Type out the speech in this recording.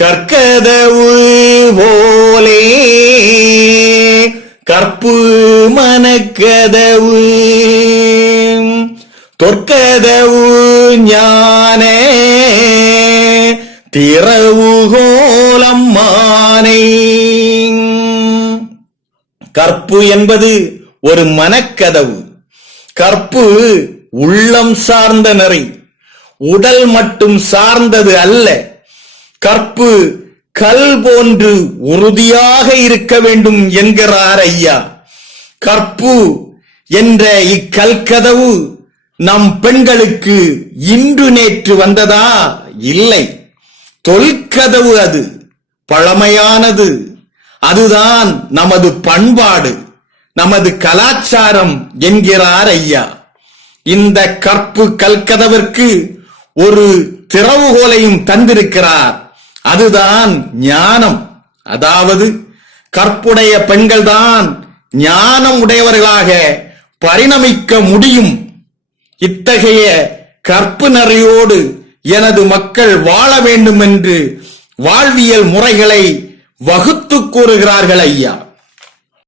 கற்கதவு போலே கற்பு மனக்கதவு தொற்கதவு ஞான திறவுகோலம்மானை. கற்பு என்பது ஒரு மனக்கதவு. கற்பு உள்ளம் சார்ந்த நெறி, உடல் மட்டும் சார்ந்தது அல்ல. கற்பு கல் போன்று உறுதியாக இருக்க வேண்டும் என்கிறார் ஐயா. கற்பு என்ற இக்கல்கதவு நம் பெண்களுக்கு இன்று நேற்று வந்ததா? இல்லை, தொல்கதவு. அது பழமையானது. அதுதான் நமது பண்பாடு, நமது கலாச்சாரம் என்கிறார் ஐயா. இந்த கற்பு கல்கதவிற்கு ஒரு திறவுகோலையும் தந்திருக்கிறார். அதுதான் ஞானம். அதாவது கற்புடைய பெண்கள்தான் ஞானம் உடையவர்களாக பரிணமிக்க முடியும். இத்தகைய கற்பு நெறியோடு எனது மக்கள் வாழ வேண்டும் என்று வாழ்வியல் முறைகளை வகுத்து கூறுகிறார்கள் ஐயா.